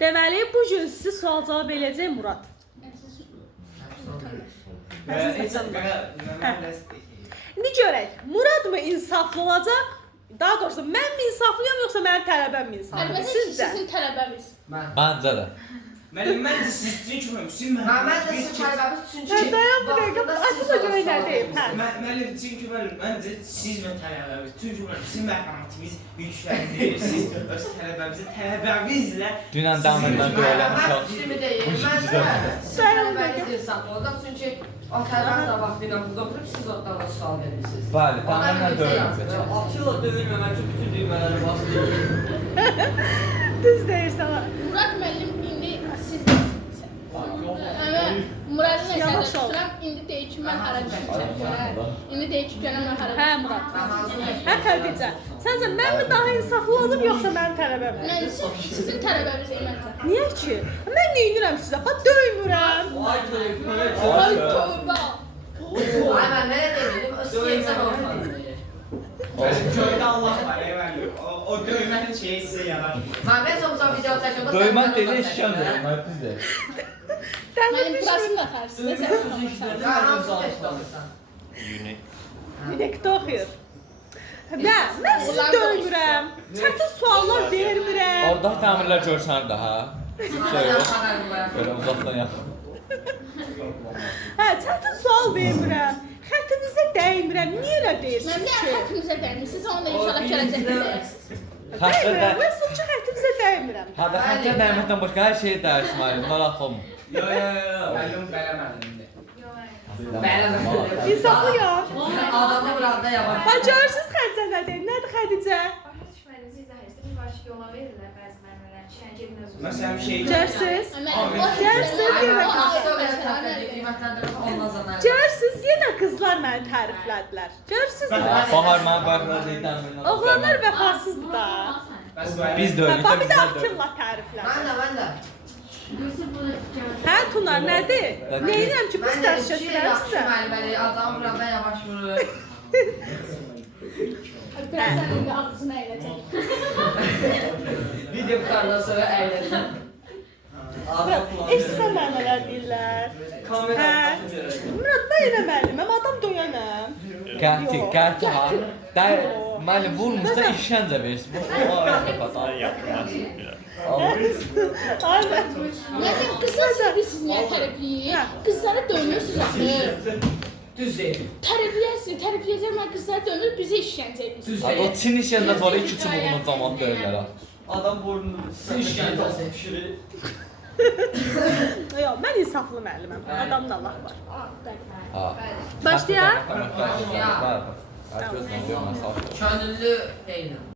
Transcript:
Deməli, bu gün sizi sual cavab eləyəcək Murad. İndi görək, Murad mı insaflı olacaq? Daha doğrusu, mən mi insaflıyam, yoxsa mənim tələbəm mi insaflıdır? Əlbəttə ki, sizin tələbəniz. Məncə də. Məncə siz çünki Müslüm Məncə sizin tələbəniz çünki Dayan bir dəqiqə, açı da görək nə deyib. Müəllim, çünki məncə siz və tələbəmiz, çünki sizin mərhəmətiniz yüksəkdir, siz öz tələbəmizlə... Dünən dəmirdən görələmişəm. Kimi deyil, məncə sizin tələbəniz insaflı olacaq, çünki o tələbəniz də vaxtı ilə burada oturub, siz ondan da sual verirsiniz. Bəli, dəmirdən döyülməyəcək. 6 yıl döyülməmək üçün bütün düymələri basdırır. Düz deyirsən. Murad müəllim indi siz Murad'ı nəzərdə tuturam, indi deyir ki, mən hara düşmüşəm. İndi deyir ki, görəm mən hara Hə, düşmüşəm. Murad. Hə, Xədicə. Səncə, mən mi daha insaflı olacam, yoxsa mənim tələbəm? Mən sizin tələbəniz məncə. Niyə ki? Mən neynirəm sizə? Bax, döymürəm. Ay tövbə. Ay tövbə. Ay, mən nə deyim, istəyirsən olmalı. Köydə Allah var, müəllim. O döymənin şeyi sizə yaraşmır. Mən somsa video çəkəndə... Döymək deyil, işkəncə eləmək bizdir. Mənim burasını da tarsın, nə sən Bir dəqiqə oxuyur. Mən sizi döymürəm. Çətin suallar vermirəm. Orada təmirlər görsənir də, hə? Yox, belə uzaqdan yaxın. Hə, çətin sual vermirəm. Xəttinizə dəymirəm. Niyə elə Mən deyirsiniz də ki? xəttinizə dəymiş, siz onu da inşallah gələcəkdə deyərsiniz. Dəymirəm. Mən sizin xəttinizə dəymirəm. Hədə xəttə dəyməkdən başqa hər şeyi dəyişməyir, narahat olma. Yo, müəllim belə müəllimdir. İnsaflıyam. Adamı burada yavaş. Bax, görürsünüz Xədicə nə deyir? Nədir Xədicə? Məsələn, şey... Görürsünüz? Görürsünüz? Görürsünüz, yenə qızlar məni təriflədilər. Görürsünüz mü? Bahar mənə baxırlar deyil, dəmirdən. Oğlanlar vəfasızdır da. Biz də öyrətək, Bax, bir də bizlər də Akilla təriflədi. Mən də. Hə, Tunar, nədir? Neyirəm ki, biz dərşəsirəm sizə? Adam burada yavaş vurur. Biraz sən indi ağzını əyləcək. Video qurtardan sonra əyləndim. Eşitsən mənə nələr deyirlər. Kamera Hə. Murad, mən elə müəlliməm, adam döyənəm. Qəti, qəti ha. Müəllim, vurmuşsa işkəncə verirsin. Bu Aynen. Mənim qızlar siz bilirsiniz niyə tərəfliyir? Qızları dönürsünüz axı. Düz deyil. Tərəfləyəcək mən qızları dönür, bizə işgəncə edirsiniz. Düz O deyil. Çin işkəncə sonra iki çubuğunu camaat döyürlər ha. Adam burnunu işkəncəsi pişirir. Yox, mən insaflı müəlliməm. Adamda Allah var. Ha. Başlayaq? Başlayaq. Hər gözlə görməsə. Könüllü deyiləm.